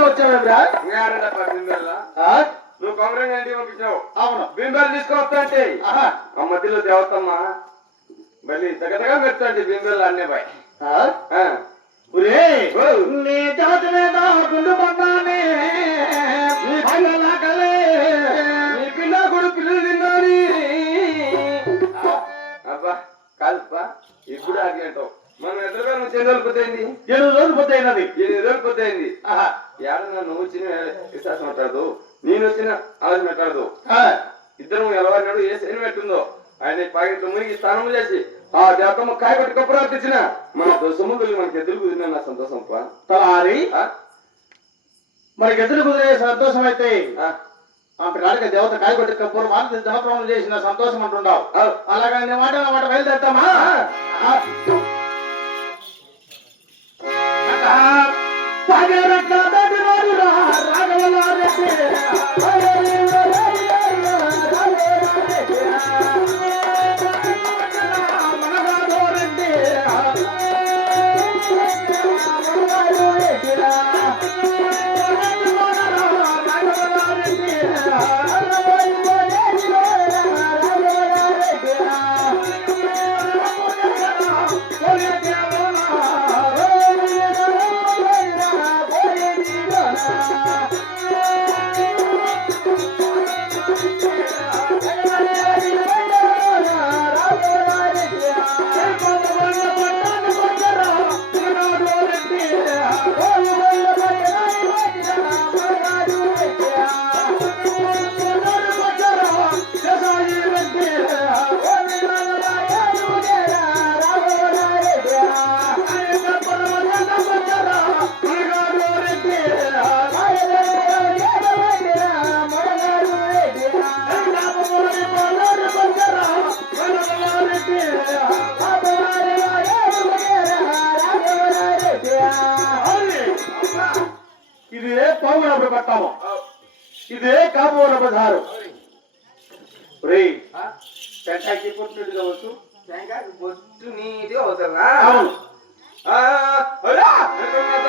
మాటలు వచ్చావేమిరా? నువ్వు కాంగ్రెస్ ఇంటికి పంపించావు. అవును. బింబెలు తీసుకొస్తా అంటే ఆ మధ్యలో దేవతమ్మ మళ్ళీ దగ్గరగా పెడతాండి బింబెలు అన్నే బాయ్. నీ దేవత మీద గుండు పడ్డానే నీ పిల్ల కూడా పిల్లలు తిన్నాని. అబ్బా కాదుపా ఇప్పుడు ఆగినట్టావు. మనం ఎదురుగా నువ్వు 8 రోజులు పోతాయింది. 7 రోజులు పోతాయినది. 8 రోజులు పోతాయింది. ఏడన్నా నువ్వు వచ్చిన విశ్వాసం మాట్లాడదు, నేను వచ్చిన ఆలోచన మాట్లాడదు. ఇద్దరు ఎలవాడినాడు ఏ శని పెట్టుందో ఆయన పాకెట్లో మునిగి స్నానం చేసి ఆ దేవతమ్మ కాయ కొట్టి కప్పురా తెచ్చిన మన దోసములు మనకి ఎదురు కుదిరినా నా సంతోషం తలారి. మనకి ఎదురు కుదిరే సంతోషం అయితే అంతకాడికి దేవత కాయ కొట్టి కప్పురు మాత్రం ధనప్రమం చేసిన సంతోషం అంటుండవు. అలాగే నీ మాట నా మాట బయలుదేరుతామా? ఇదే పౌరప్పుడు పట్టాము, ఇదే కాబోల బజారు. టెంకాయకి పొట్టు కావచ్చు, టెంకాయకి పొట్టు నీట్గా అవుతుందా? అవును.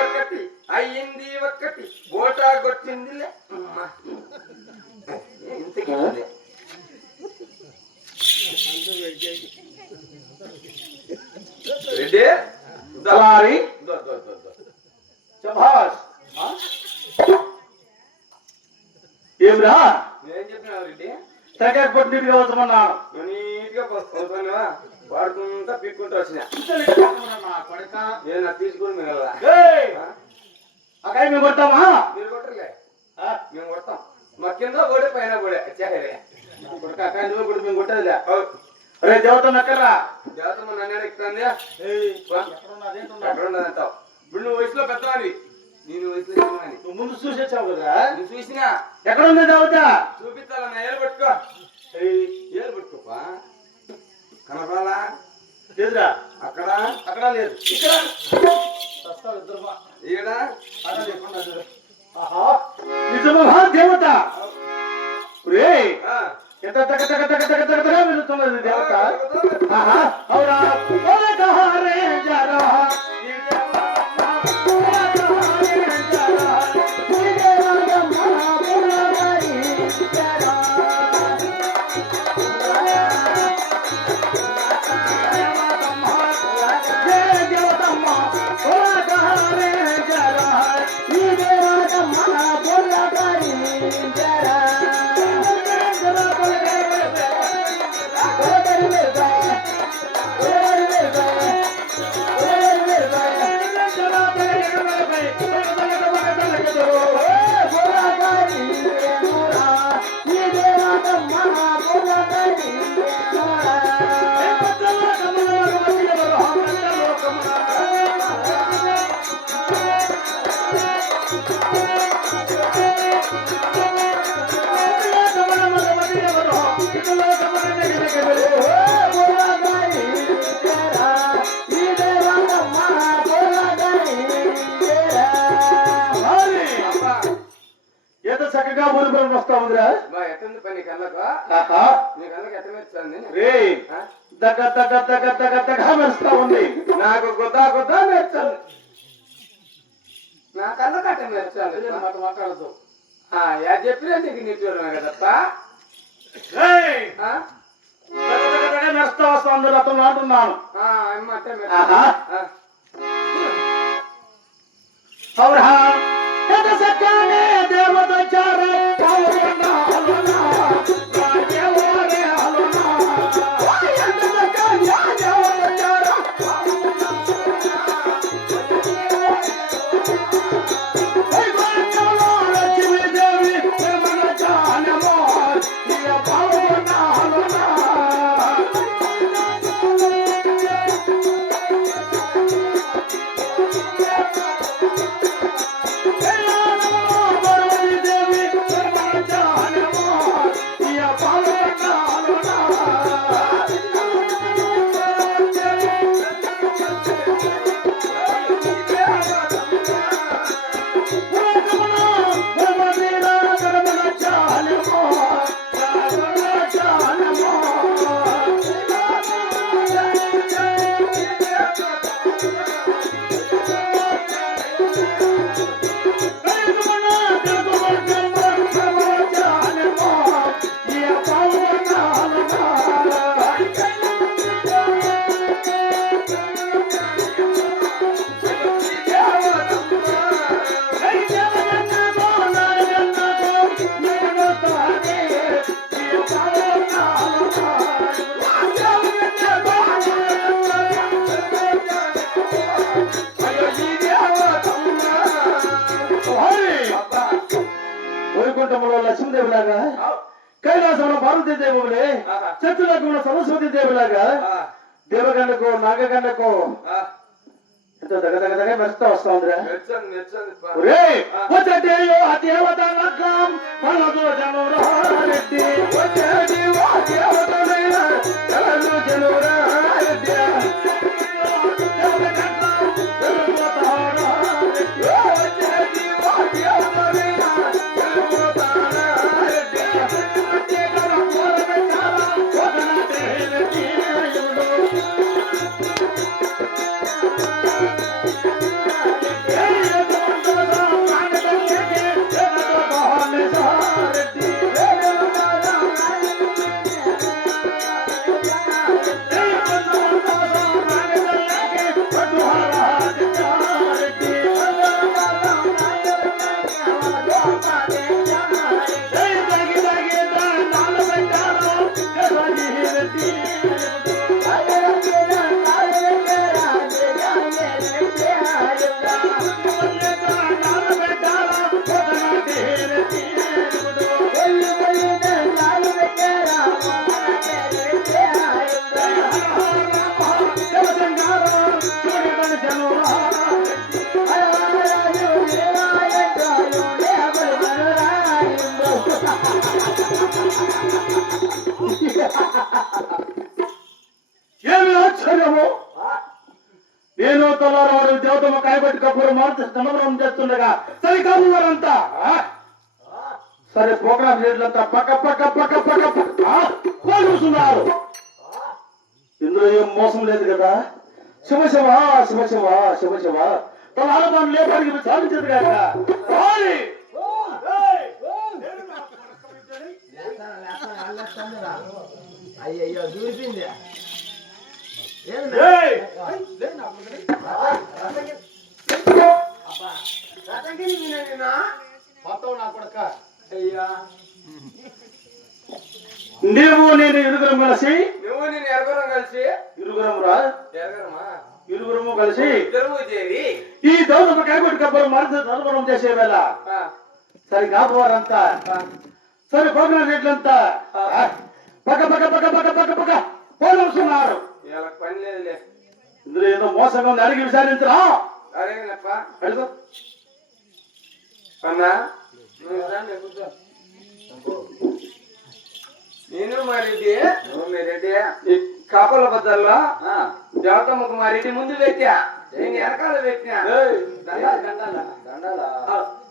ఒక్కటి అయ్యింది, ఒక్కటి ఓటా కొట్టిందిలే. ఇంతకీ రెడ్డి దళారి ఏమిరా? ఏం చెప్పినావు రెడ్డి? టెంకాయ పొట్టు నీట్గా వచ్చమన్నాను. నీట్గా పోతావా? వాడుకుంటా పీక్కుంటా వచ్చినా నేను తీసుకుని మిగలదా? అక్కడ మేము కొడతామా? మీరు కొట్టలే, మేము కొడతాం. మా కింద పోడే పైన పోడే చేరే మేము కొట్టేదిలే. అరే దేవతమ్మ ఎక్కడరా? దేవతమ్మ నన్ను ఎక్కుతుంది. ఎక్కడ ఉన్నదంటావు? ఇప్పుడు నువ్వు వయసులో పెద్దవాడివి, నేను వయసులో నువ్వు ముందు చూసి వచ్చావు కదా. నువ్వు చూసినా ఎక్కడ ఉంది దేవత? చూపిస్తాను. ఏలు పట్టుకో, ఏలు పట్టుకోపా. కనపడాలా? లేదురా. అక్కడ అక్కడ లేదు, ఇక్కడ నిజమా దేవత? ఎంత తగ తగ తగ తగ తగ వెళుతున్నది దేవత. అవురా చక్కగా ఊరిపరం వస్తా ఉందిరా. ఎట్టుంది పని కళ్ళకు? నీ కళ్ళకి ఎట్ట మెచ్చింది? దగ్గర దగ్గర దగ్గర దగ్గర దగ్గర మెరుస్తా ఉంది. నాకు గుద్దా గుద్దా మెచ్చండి. నా కళ్ళ కట్ట మెచ్చాలి మాట్లాడద్దు. చెప్పినా నీకు నిజమే కదప్ప మెస్తా వస్తుంది రథంలో అంటున్నాను. దేవత వైకుంఠంలో లక్ష్మీదేవిలాగా, కైలాసంలో పార్వతీదేవులే, చెట్టులకు ఉన్న సరస్వతి దేవిలాగా, దేవగండకు నాగగండకు ఎంతో దగ్గర మెస్తా వస్తా ఉందిరా. వచ్చేయో ఆ దేవత లగ్గం మనతో జనురారెడ్డి, వచ్చేది ఆ దేవతనైనా జనురారెడ్డి. ఏమి ఆశ్చర్యము! నేను తలారాడు దేవతమ్మ కాయబట్టి కప్పుడు మారుతూ స్తమరం చేస్తుండగా సరికాదు వారంతా సరే ప్రోగ్రామ్ లీడర్లంతా పక్క పక్క పక్క పక్క పక్క చూస్తున్నారు. ఇందులో ఏం మోసం లేదు కదా. శివశివ శివశివ శివశివ తన ఆడదాన్ని లేపానికి సాధించదు కాక. అయ్యో దూరిపింది నీవు నేను ఇరుగురం కలిసి ఇరుగురము కలిసి ఈ దౌర్మ కాయగొట్టి కబ్బరు మరింత నలుగురం చేసే వేళ సరి కాపువారంతా సరే ప్రోగ్రాం రేట్లంతా పక్క పక్క పక్క పక్క పక్క పక్క పోలుస్తున్నారు. ఇందులో ఏదో మోసంగా ఉంది, అడిగి విచారించరా. అన్నా నేను మా రెడ్డి కాపల బద్దల్లో దేవతమ్మకు మా రెడ్డి ముందు పెట్టా, నేను వెనకాల పెట్టినా.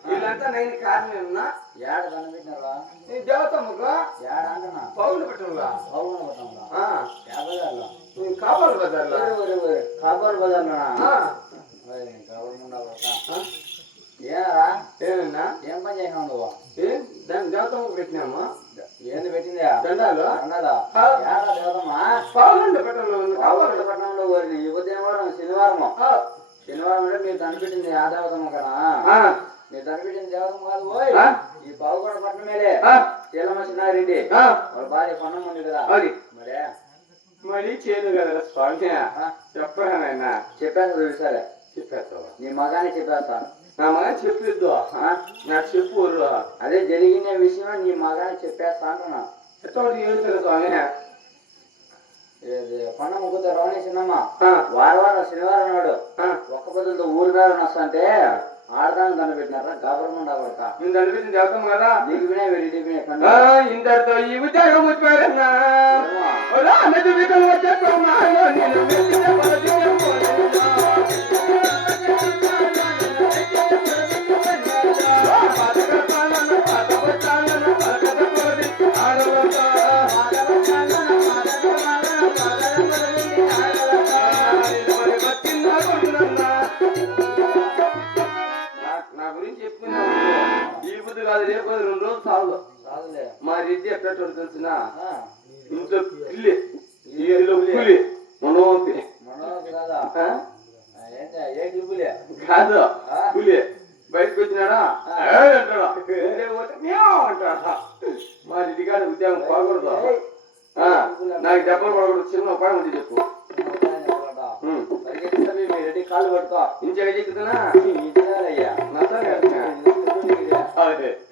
వీళ్ళంతా నేను కారణమేమన్నా ఏడ దండ పెట్టినారా దేవతమ్మకు పౌలు పెట్టంలా కాపల బజార్లో కాపర్ బజార్ ఏరా ఏమన్నా ఏం పని చేసినావు నువ్వు దాని దేవతమ్మ పెట్టినామా ఏంది పెట్టిందా దండాలు అన్నదా ఆ. ఏడా దేవతమ్మా పావులండి పెట్టలు కావాలి పట్టణంలో ఊరిని ఈ ఉదయం శనివారం శనివారం అంటే మీరు కనిపెట్టింది ఆ దేవతమ్మ కదా మీరు కనిపెట్టింది దేవతమ్మ కాదు పోయి ఆ. ఈ పావుగడ పట్టణమేలే చీలమసినారెడ్డి వాళ్ళ భార్య పన్నం ఉంది కదా అది మరే మరి చేయను కదా స్వామి చెప్పరా నాయన చెప్పేస్తా సరే చెప్పేస్తావా నీ మగానే చెప్పేస్తా నా మగ చెప్పిద్దు నాకు చెప్పు అదే జరిగిన విషయం నీ మగానే చెప్పేస్తా అంటున్నా ఎట్లా ఏడుస్తారు స్వామి పన్నం ముగ్గుతో రవణి చిన్నమ్మ వారం శనివారం నాడు ఒక్క పొద్దులతో ఊరు దారి వస్తుంటే ఆడదాన్ని కనిపెట్టినారా గవర్నమెంట్ అవ్వక నేను అనిపించింది దేవతమ్మ కదా దిగిపోయినా వెళ్ళిపోయినా ఇంతటితో ఈ ఉద్యోగం వచ్చిపోయారన్నా నది వికలు వచ్చేస్తున్నా నా గురించి చెప్పుకున్నావు ఈ బుద్ధి కాదు రేపు 2 రోజులు చాలు రాదులే మా రెడ్డి ఎట్లా తెలిసిన ఆ, ఇంట్లో పిల్లి ఇల్లు పులి మనోపి మనోజ్ కాదా ఏంటి ఏ టిప్పులే కాదు పులి బయటకు వచ్చినాడా అంటాడా ఇంటికి పోతే మ్యావ్ అంటాడా మా రెడ్డి గారి ఉద్యోగం పోకూడదు నాకు దెబ్బలు పడకూడదు చిన్న ఉపాయం ఉంది చెప్పు రెడ్డి కాళ్ళు పట్టుకో ఇంచగా చెక్కుతున్నా అయ్యా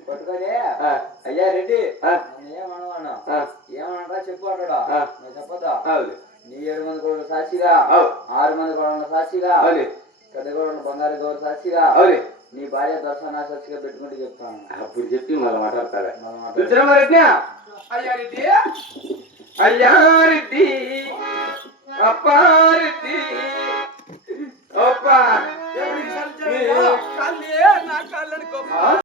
పట్టుకోలే అయ్యా రెడ్డి ఏమనవాను ఏమనరా చెప్పు అంటాడా నువ్వు చెప్పొద్దా నీ 7 మంది కొడుకు సాక్షిగా 6 మంది కొడుకుల సాక్షిగా పెద్ద కొడుకుల బంగారు గౌరు సాక్షిగా నీ భార్య దర్శన సాక్షిగా పెట్టుకుంటే చెప్తాను అప్పుడు చెప్పి మళ్ళీ మాట్లాడతారా మనం రెడ్డి అయ్యా రెడ్డి అయ్యా రెడ్డి అప్పారెడ్డి అప్పా